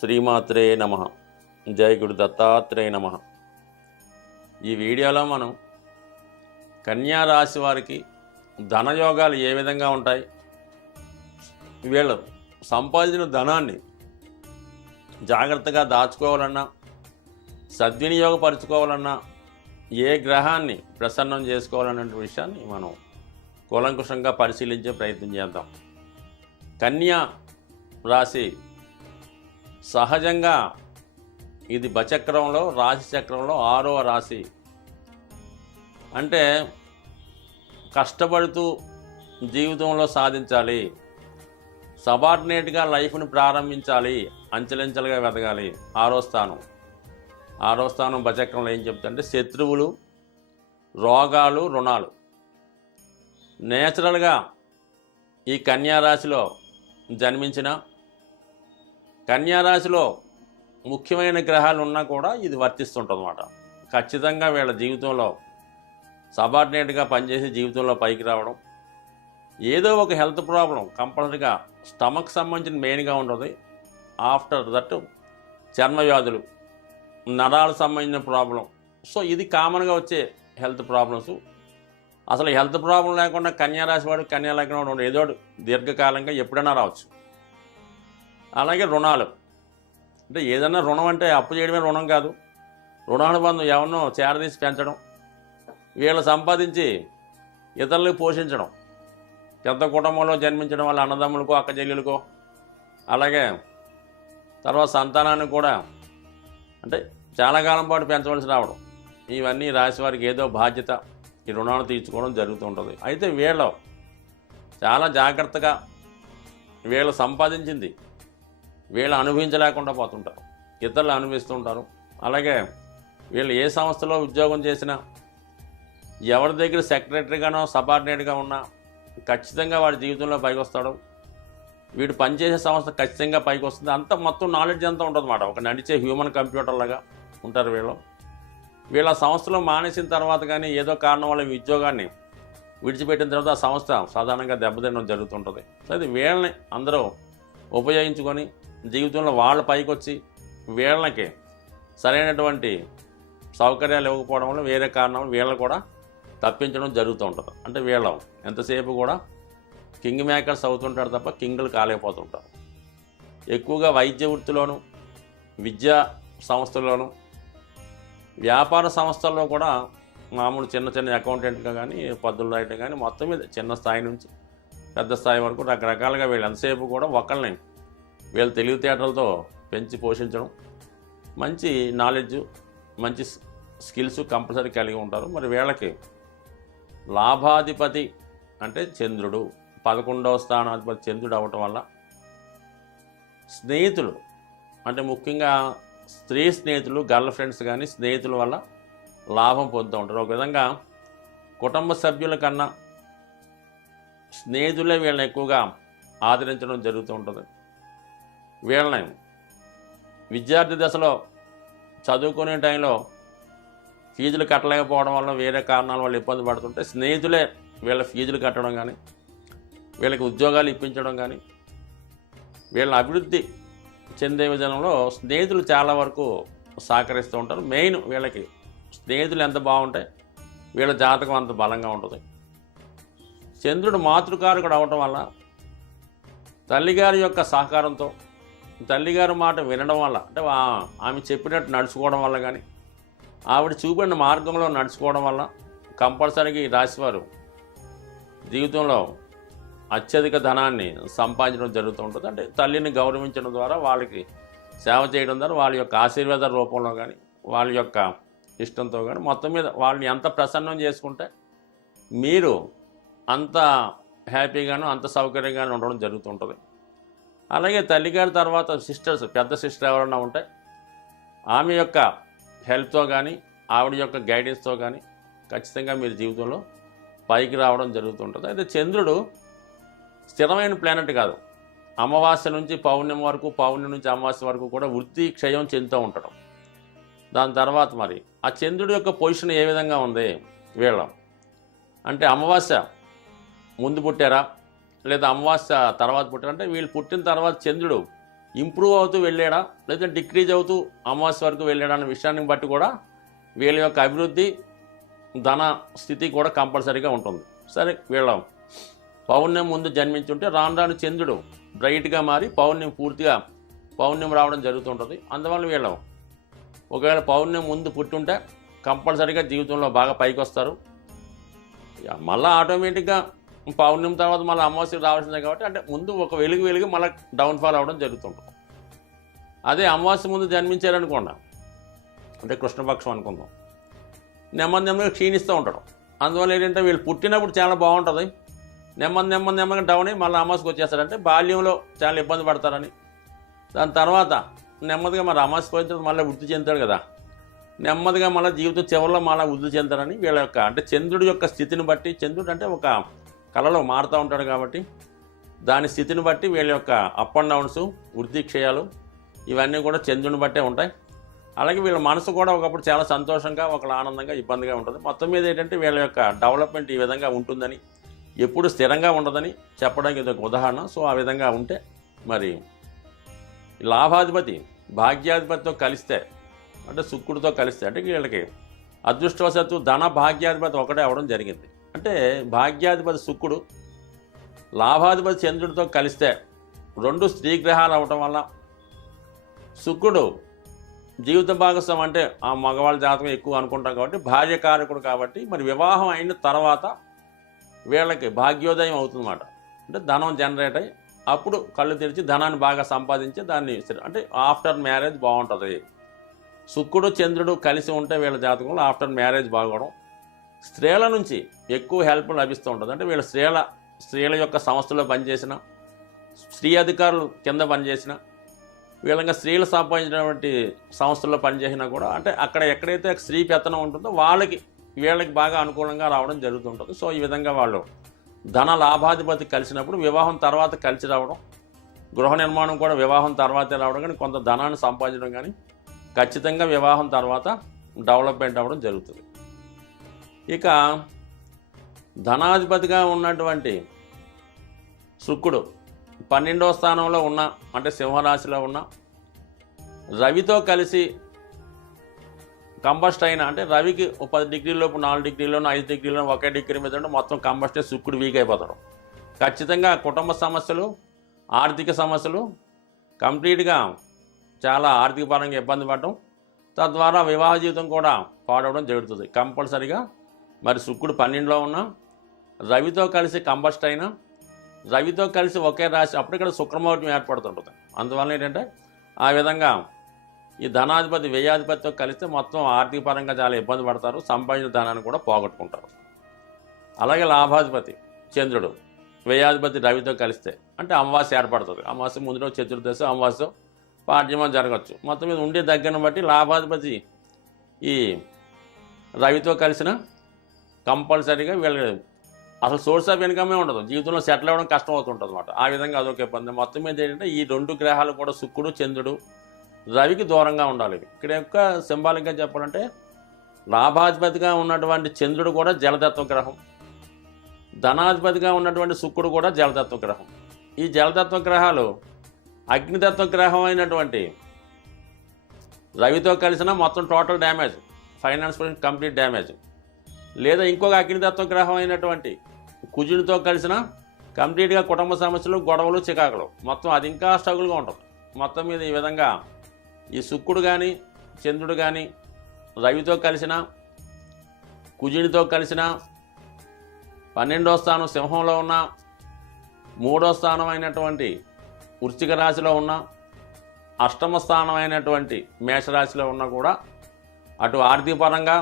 శ్రీమాత్రే నమః. జై గురు దత్తాత్రేయ నమః. ఈ వీడియోలో మనం కన్యా రాశి వారికి ధనయోగాలు ఏ విధంగా ఉంటాయి, వీళ్ళు సంపాదించిన ధనాన్ని జాగ్రత్తగా దాచుకోవాలన్నా, సద్వినియోగపరచుకోవాలన్నా, ఏ గ్రహాన్ని ప్రసన్నం చేసుకోవాలనే విషయాన్ని మనం కూలంకుషంగా పరిశీలించే ప్రయత్నం చేద్దాం. కన్యా రాశి సహజంగా ఇది బచక్రంలో, రాశి చక్రంలో 6వ రాశి. అంటే కష్టపడుతూ జీవితంలో సాధించాలి, సబార్డినేట్గా లైఫ్ని ప్రారంభించాలి, అంచెలంచెలుగా ఎదగాలి. 6వ స్థానం బచక్రంలో ఏం చెప్తుందంటే శత్రువులు, రోగాలు, రుణాలు. నేచురల్గా ఈ కన్యారాశిలో జన్మించిన, కన్యారాశిలో ముఖ్యమైన గ్రహాలు ఉన్నా కూడా ఇది వర్తిస్తుంటుంది అన్నమాట. ఖచ్చితంగా వీళ్ళ జీవితంలో సబార్డినేట్గా పనిచేసి జీవితంలో పైకి రావడం, ఏదో ఒక హెల్త్ ప్రాబ్లం కంపల్సరీగా స్టమక్ సంబంధించిన మెయిన్గా ఉంటుంది. ఆఫ్టర్ దట్ చర్మ వ్యాధులు, నరాలకు సంబంధించిన ప్రాబ్లం. సో ఇది కామన్గా వచ్చే హెల్త్ ప్రాబ్లమ్స్. అసలు హెల్త్ ప్రాబ్లం లేకుండా కన్యారాశి వాడు, కన్యా లగ్నం వాడు ఏదో దీర్ఘకాలంగా ఎప్పుడైనా రావచ్చు. అలాగే రుణాలు, అంటే ఏదన్నా రుణం అంటే అప్పు చేయడమే రుణం కాదు. రుణానుబంధం ఎవరినో చేరదీసి పెంచడం, వీళ్ళు సంపాదించి ఇతరులకు పోషించడం, పెద్ద కుటుంబంలో జన్మించడం వల్ల అన్నదమ్ములకో, అక్క చెల్లెలకో, అలాగే తర్వాత సంతానాన్ని కూడా అంటే చాలా కాలం పాటు పెంచవలసి రావడం, ఇవన్నీ రాశి వారికి ఏదో బాధ్యత ఈ రుణాలు తీర్చుకోవడం జరుగుతూ ఉంటుంది. అయితే వీళ్ళు చాలా జాగ్రత్తగా వీళ్ళు సంపాదించింది వీళ్ళు అనుభవించలేకుండా పోతుంటారు, ఇతరులు అనుభవిస్తూ ఉంటారు. అలాగే వీళ్ళు ఏ సంస్థలో ఉద్యోగం చేసినా, ఎవరి దగ్గర సెక్రటరీగానో సబార్డినేట్గా ఉన్నా ఖచ్చితంగా వాడి జీవితంలో పైకి వస్తాడు. వీడు పనిచేసే సంస్థ ఖచ్చితంగా పైకి వస్తుంది. అంతా మొత్తం నాలెడ్జ్ అంతా ఉంటుంది అన్నమాట. ఒక నడిచే హ్యూమన్ కంప్యూటర్ లాగా ఉంటారు వీళ్ళు. వీళ్ళ సంస్థలో మానేసిన తర్వాత కానీ ఏదో కారణం వల్ల ఈ ఉద్యోగాన్ని విడిచిపెట్టిన తర్వాత ఆ సంస్థ సాధారణంగా దెబ్బతినడం జరుగుతుంటుంది. సో అది వీళ్ళని అందరూ ఉపయోగించుకొని జీవితంలో వాళ్ళ పైకి వచ్చి వీళ్ళకి సరైనటువంటి సౌకర్యాలు ఇవ్వకపోవడం వల్ల వేరే కారణం వీళ్ళు కూడా తప్పించడం జరుగుతూ ఉంటుంది. అంటే వీళ్ళు ఎంతసేపు కూడా కింగ్ మేకర్స్ అవుతుంటారు తప్ప కింగులు కాలేకపోతుంటారు. ఎక్కువగా వైద్య వృత్తిలోను, విద్యా సంస్థల్లోనూ, వ్యాపార సంస్థల్లో కూడా మామూలు చిన్న చిన్న అకౌంటెంట్గా కానీ, పద్దులు రాయటం కానీ, మొత్తం మీద చిన్న స్థాయి నుంచి పెద్ద స్థాయి వరకు రకరకాలుగా వీళ్ళు ఎంతసేపు కూడా ఒకళ్ళని వీళ్ళ తెలివితేటలతో పెంచి పోషించడం, మంచి నాలెడ్జ్, మంచి స్కిల్స్ కంపల్సరీ కలిగి ఉంటారు. మరి వీళ్ళకి లాభాధిపతి అంటే చంద్రుడు, 11వ స్థానాధిపతి చంద్రుడు అవ్వటం వల్ల స్నేహితులు, అంటే ముఖ్యంగా స్త్రీ స్నేహితులు, గర్ల్ ఫ్రెండ్స్ కానీ స్నేహితుల వల్ల లాభం పొందుతూ ఉంటారు. ఒక విధంగా కుటుంబ సభ్యుల కన్నా స్నేహితులే వీళ్ళని ఎక్కువగా ఆదరించడం జరుగుతూ ఉంటుంది. వీళ్ళని విద్యార్థి దశలో చదువుకునే టైంలో ఫీజులు కట్టలేకపోవడం వల్ల, వేరే కారణాల వల్ల ఇబ్బంది పడుతుంటే స్నేహితులే వీళ్ళ ఫీజులు కట్టడం కానీ, వీళ్ళకి ఉద్యోగాలు ఇప్పించడం కానీ, వీళ్ళ అభివృద్ధి చెందే విధానంలో స్నేహితులు చాలా వరకు సహకరిస్తూ ఉంటారు. మెయిన్ వీళ్ళకి స్నేహితులు ఎంత బాగుంటే వీళ్ళ జాతకం అంత బలంగా ఉంటుంది. చంద్రుడు మాతృకారకుడు అవటం వల్ల తల్లిగారి యొక్క సహకారంతో, తల్లిగారి మాట వినడం వల్ల, అంటే ఆమె చెప్పినట్టు నడుచుకోవడం వల్ల కానీ, ఆవిడ చూపిన మార్గంలో నడుచుకోవడం వల్ల కంపల్సరీగా ఈ రాశివారు జీవితంలో అత్యధిక ధనాన్ని సంపాదించడం జరుగుతూ ఉంటుంది. అంటే తల్లిని గౌరవించడం ద్వారా, వాళ్ళకి సేవ చేయడం ద్వారా, వాళ్ళ యొక్క ఆశీర్వాద రూపంలో కానీ, వాళ్ళ యొక్క ఇష్టంతో కానీ, మొత్తం మీద వాళ్ళని ఎంత ప్రసన్నం చేసుకుంటే మీరు అంత హ్యాపీగాను, అంత సౌకర్యంగాను ఉండడం జరుగుతుంటుంది. అలాగే తల్లిగారి తర్వాత సిస్టర్స్, పెద్ద సిస్టర్ ఎవరైనా ఉంటే ఆమె యొక్క హెల్ప్తో కానీ, ఆవిడ యొక్క గైడెన్స్తో కానీ ఖచ్చితంగా మీరు జీవితంలో పైకి రావడం జరుగుతుంటుంది. అయితే చంద్రుడు స్థిరమైన ప్లానెట్ కాదు. అమావాస్య నుంచి పౌర్ణమి వరకు, పౌర్ణమి నుంచి అమావాస్య వరకు కూడా వృత్తి క్షయం చెందుతూ ఉండటం. దాని తర్వాత మరి ఆ చంద్రుడి యొక్క పొజిషన్ ఏ విధంగా ఉంది వీళ్ళ అంటే, అమావాస్య ముందు పుట్టారా లేదా అమావాస్య తర్వాత పుట్టారంటే, వీళ్ళు పుట్టిన తర్వాత చంద్రుడు ఇంప్రూవ్ అవుతూ వెళ్ళాడా లేదా డిక్రీజ్ అవుతూ అమావాస్య వరకు వెళ్ళాడా అనే విషయాన్ని బట్టి కూడా వీళ్ళ యొక్క అభివృద్ధి ధన స్థితి కూడా కంపల్సరీగా ఉంటుంది. సరే, వీళ్ళ పౌర్ణమి ముందు జన్మించుంటే రాను రాను చంద్రుడు బ్రైట్గా మారి పౌర్ణమి రావడం జరుగుతుంటుంది. అందువల్ల వీళ్ళు ఒకవేళ పౌర్ణమి ముందు పుట్టుంటే కంపల్సరీగా జీవితంలో బాగా పైకి వస్తారు. మళ్ళీ ఆటోమేటిక్గా పౌర్ణమి తర్వాత మళ్ళీ అమావాస్యకు రావాల్సిందే కాబట్టి అంటే ముందు ఒక వెలుగు మళ్ళీ డౌన్ఫాల్ అవ్వడం జరుగుతుంటుంది. అదే అమావాస్య ముందు జన్మించారనుకోండి, అంటే కృష్ణపక్షం అనుకుందాం, నెమ్మదిగా క్షీణిస్తూ ఉంటాడు. అందువల్ల ఏంటంటే వీళ్ళు పుట్టినప్పుడు చాలా బాగుంటుంది, నెమ్మదిగా డౌన్ అయ్యి మళ్ళీ అమావాస్యకు వచ్చేస్తారంటే బాల్యంలో చాలా ఇబ్బంది పడతారని. దాని తర్వాత నెమ్మదిగా మరి అమావాస్య పోయిన తర్వాత మళ్ళీ వృద్ధి చెందుతాడు కదా, నెమ్మదిగా మళ్ళీ జీవితం చివరిలో మళ్ళీ వృద్ధి చెందుతారని వీళ్ళ యొక్క అంటే చంద్రుడి యొక్క స్థితిని బట్టి, చంద్రుడు అంటే ఒక కళలో మారుతూ ఉంటాడు కాబట్టి దాని స్థితిని బట్టి వీళ్ళ యొక్క అప్ అండ్ డౌన్స్, వృద్ధి క్షయాలు ఇవన్నీ కూడా చంద్రుని బట్టే ఉంటాయి. అలాగే వీళ్ళ మనసు కూడా ఒకప్పుడు చాలా సంతోషంగా, ఒకళ్ళు ఆనందంగా, ఇబ్బందిగా ఉంటుంది. మొత్తం మీద ఏంటంటే వీళ్ళ యొక్క డెవలప్మెంట్ ఈ విధంగా ఉంటుందని, ఎప్పుడు స్థిరంగా ఉండదని చెప్పడానికి ఇది ఒక ఉదాహరణ. సో ఆ విధంగా ఉంటే మరి లాభాధిపతి భాగ్యాధిపతితో కలిస్తే అంటే శుక్రుడితో కలిస్తే అంటే వీళ్ళకి అదృష్టవశాత్తు ధన భాగ్యాధిపతి ఒకటే అవ్వడం జరిగింది. అంటే భాగ్యాధిపతి శుక్రుడు లాభాధిపతి చంద్రుడితో కలిస్తే రెండు స్త్రీ గ్రహాలు అవ్వటం వల్ల శుక్రుడు జీవిత భాగస్వామి అంటే ఆ మగవాళ్ళ జాతకం ఎక్కువ అనుకుంటాం కాబట్టి భార్యకారకుడు కాబట్టి మరి వివాహం అయిన తర్వాత వీళ్ళకి భాగ్యోదయం అవుతుందన్నమాట. అంటే ధనం జనరేట్ అయ్యి అప్పుడు కళ్ళు తెరిచి ధనాన్ని బాగా సంపాదించి దాన్ని అంటే ఆఫ్టర్ మ్యారేజ్ బాగుంటుంది. శుక్రుడు చంద్రుడు కలిసి ఉంటే వీళ్ళ జాతకంలో ఆఫ్టర్ మ్యారేజ్ బాగోవడం, స్త్రీల నుంచి ఎక్కువ హెల్ప్ లభిస్తూ ఉంటుంది. అంటే వీళ్ళ స్త్రీల యొక్క సంస్థలో పనిచేసిన, స్త్రీ అధికారులు కింద పనిచేసిన, వీళ్ళంగా స్త్రీలు సంపాదించినటువంటి సంస్థల్లో పనిచేసినా కూడా అంటే అక్కడ ఎక్కడైతే స్త్రీ పెత్తనం ఉంటుందో వీళ్ళకి బాగా అనుకూలంగా రావడం జరుగుతుంటుంది. సో ఈ విధంగా వాళ్ళు ధన లాభాధిపతి కలిసినప్పుడు వివాహం తర్వాత కలిసి రావడం, గృహ నిర్మాణం కూడా వివాహం తర్వాతే రావడం కానీ కొంత ధనాన్ని సంపాదించడం కానీ ఖచ్చితంగా వివాహం తర్వాత డెవలప్మెంట్ అవ్వడం జరుగుతుంది. ఇక ధనాధిపతిగా ఉన్నటువంటి శుక్రుడు 12వ స్థానంలో ఉన్న అంటే సింహరాశిలో ఉన్న రవితో కలిసి కంబస్ట్ అయిన అంటే రవికి 10 డిగ్రీలోపు 4 డిగ్రీలోనూ 5 డిగ్రీలోనూ ఒకే డిగ్రీ మీద ఉంటే మొత్తం కంబస్ట్ శుక్రుడు వీక్ అయిపోతాడు. ఖచ్చితంగా కుటుంబ సమస్యలు, ఆర్థిక సమస్యలు, కంప్లీట్గా చాలా ఆర్థిక పరంగా ఇబ్బంది పడటం, తద్వారా వివాహ జీవితం కూడా పాడవడం జరుగుతుంది. కంపల్సరిగా మరి శుక్రుడు 12లో ఉన్న రవితో కలిసి కంబస్ట్ అయినా, రవితో కలిసి ఒకే రాశి అప్పుడు ఇక్కడ శుక్రమౌఢ్యం ఏర్పడుతుంటుంది. అందువల్ల ఏంటంటే ఆ విధంగా ఈ ధనాధిపతి వ్యయాధిపతితో కలిస్తే మొత్తం ఆర్థిక పరంగా చాలా ఇబ్బంది పడతారు, సంపాదించిన ధనాన్ని కూడా పోగొట్టుకుంటారు. అలాగే లాభాధిపతి చంద్రుడు వ్యయాధిపతి రవితో కలిస్తే అంటే అమావాస్య ఏర్పడుతుంది. అమావాస్య ముందు రోజు చతుర్దశి, అమావాస్య పాడ్యమో జరగచ్చు. మొత్తం మీద ఉండే దగ్గరను బట్టి లాభాధిపతి ఈ రవితో కలిసిన కంపల్సరీగా వీళ్ళ అసలు సోర్స్ ఆఫ్ ఇన్కమే ఉండదు, జీవితంలో సెటిల్ అవ్వడం కష్టం అవుతుంటుంది అన్నమాట. ఆ విధంగా అదొక ఇబ్బంది. మొత్తం మీద ఏంటంటే ఈ రెండు గ్రహాలు కూడా శుక్రుడు చంద్రుడు రవికి దూరంగా ఉండాలి. ఇక్కడ యొక్క సింబాలిక్గా చెప్పాలంటే లాభాధిపతిగా ఉన్నటువంటి చంద్రుడు కూడా జలతత్వ గ్రహం, ధనాధిపతిగా ఉన్నటువంటి శుక్రుడు కూడా జలతత్వ గ్రహం. ఈ జలతత్వ గ్రహాలు అగ్నితత్వ గ్రహం అయినటువంటి రవితో కలిసిన మొత్తం total damage, finance complete damage, లేదా ఇంకొక అగ్నితత్వ గ్రహం అయినటువంటి కుజునితో కలిసిన కంప్లీట్గా కుటుంబ సమస్యలు, గొడవలు, చికాకులు, మొత్తం అది ఇంకా స్ట్రగుల్గా ఉంటుంది. మొత్తం మీద ఈ విధంగా ఈ శుక్రుడు కానీ చంద్రుడు కానీ రవితో కలిసిన, కుజునితో కలిసిన, 12వ స్థానం సింహంలో ఉన్న, 3వ స్థానం అయినటువంటి వృశ్చిక రాశిలో ఉన్న, 8వ స్థానం అయినటువంటి మేషరాశిలో ఉన్నా కూడా అటు ఆర్థిక పరంగా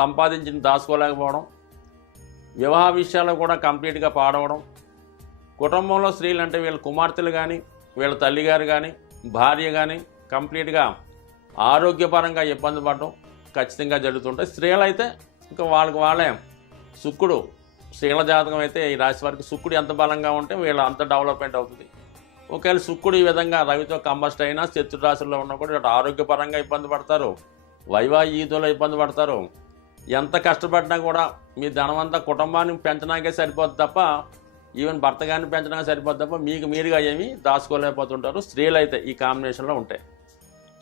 సంపాదించిన దాచుకోలేకపోవడం, వివాహ విషయాల్లో కూడా కంప్లీట్గా పాడవడం, కుటుంబంలో స్త్రీలు అంటే వీళ్ళ కుమార్తెలు కానీ వీళ్ళ తల్లిగారు కానీ భార్య కానీ కంప్లీట్గా ఆరోగ్యపరంగా ఇబ్బంది పడడం ఖచ్చితంగా జరుగుతుంటాయి. స్త్రీలు అయితే ఇంకా వాళ్ళే శుక్రుడు, స్త్రీల జాతకం అయితే ఈ రాశి వారికి శుక్రుడు ఎంత బలంగా ఉంటే వీళ్ళ అంత డెవలప్మెంట్ అవుతుంది. ఒకవేళ శుక్రుడు ఈ విధంగా రవితో కంబస్ట్ అయినా శత్రు రాశుల్లో ఉన్నా కూడా ఇటు ఆరోగ్యపరంగా ఇబ్బంది పడతారు, వైవాహిక జీవితంలో ఇబ్బంది పడతారు. ఎంత కష్టపడినా కూడా మీ ధనం అంతా కుటుంబాన్ని పెంచడానికే సరిపోతుంది తప్ప ఈవెన్ భర్త గారిని పెంచడానికి సరిపోద్ది తప్ప మీకు మీరుగా ఏమీ దాచుకోలేకపోతుంటారు. స్త్రీలు అయితే ఈ కాంబినేషన్లో ఉంటాయి.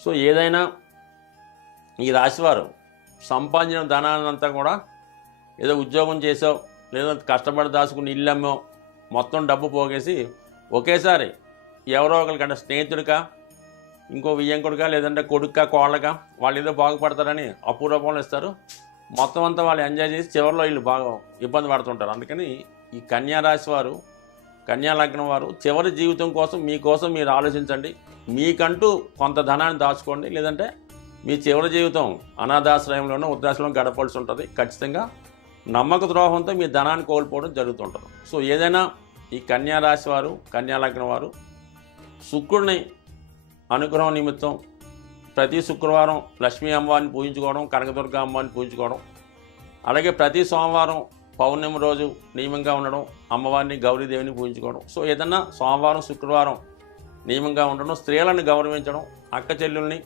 సో ఏదైనా ఈ రాశివారు సంపాదించిన ధనాన్ని అంతా కూడా ఏదో ఉద్యోగం చేసావు లేదా కష్టపడి దాచుకుని ఇల్లు అమ్మో మొత్తం డబ్బు పోగేసి ఒకేసారి ఎవరో ఒకరికంటే స్నేహితుడికా, ఇంకో వియ్యంకుడిగా, లేదంటే కొడుక్క కోళ్ళగా వాళ్ళు ఏదో బాగుపడతారని అప్పు రూపంలో ఇస్తారు. మొత్తం అంతా వాళ్ళు ఎంజాయ్ చేసి చివరిలో వీళ్ళు బాగా ఇబ్బంది పడుతుంటారు. అందుకని ఈ కన్యా రాశి వారు, కన్యా లగ్నం వారు చివరి జీవితం కోసం మీకోసం మీరు ఆలోచించండి. మీకంటూ కొంత ధనాన్ని దాచుకోండి. లేదంటే మీ చివరి జీవితం అనాథాశ్రయంలోనూ వృద్ధాశ్రమం గడపాల్సి ఉంటుంది. ఖచ్చితంగా నమ్మక ద్రోహంతో మీ ధనాన్ని కోల్పోవడం జరుగుతుంటుంది. సో ఏదైనా ఈ కన్యా రాశి వారు, కన్యా లగ్నం వారు శుక్రుడిని అనుగ్రహం నిమిత్తం ప్రతి శుక్రవారం లక్ష్మీ అమ్మవారిని పూజించుకోవడం, కనకదుర్గ అమ్మవారిని పూజించుకోవడం, అలాగే ప్రతి సోమవారం పౌర్ణమి రోజు నియమంగా ఉండడం, అమ్మవారిని గౌరీదేవిని పూజించుకోవడం. సో ఏదన్నా సోమవారం శుక్రవారం నియమంగా ఉండడం, స్త్రీలను గౌరవించడం, అక్క చెల్లెల్ని,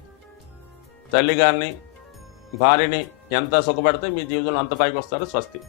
తల్లిగారిని, భార్యని ఎంత సుఖపెడితే మీ జీవితంలో అంత పైకి వస్తారు. స్వస్తి.